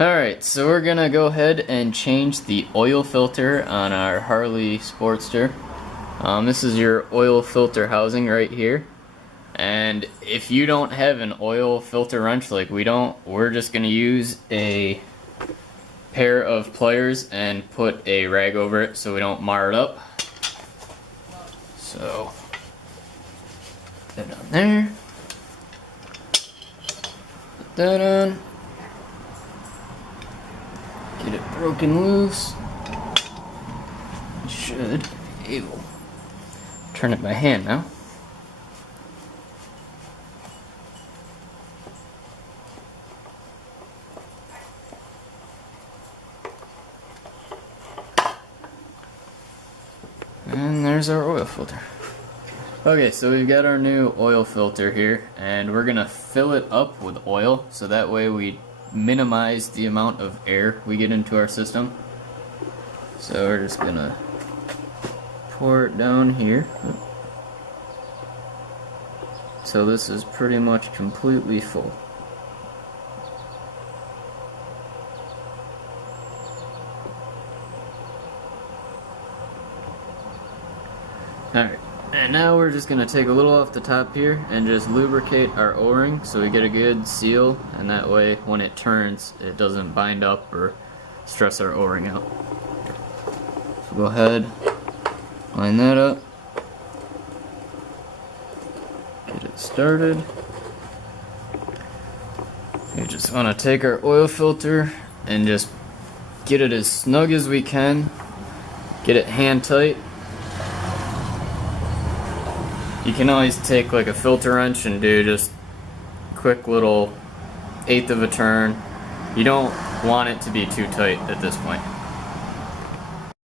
Alright, so we're gonna go ahead and change the oil filter on our Harley Sportster. This is your oil filter housing right here. And if you don't have an oil filter wrench like we don't, we're just gonna use a pair of pliers and put a rag over it so we don't mar it up. So, put that on there. Put that on. Get it broken loose. Should be able to turn it by hand now. And there's our oil filter. Okay, so we've got our new oil filter here, and we're gonna fill it up with oil so that way we minimize the amount of air we get into our system. So we're just gonna pour it down here. So this is pretty much completely full. Alright, and now we're just going to take a little off the top here and just lubricate our O-ring so we get a good seal, and that way when it turns it doesn't bind up or stress our O-ring out. So go ahead, line that up, get it started. We just want to take our oil filter and just get it as snug as we can, get it hand tight. You can always take like a filter wrench and do just quick little 1/8 of a turn. You don't want it to be too tight at this point.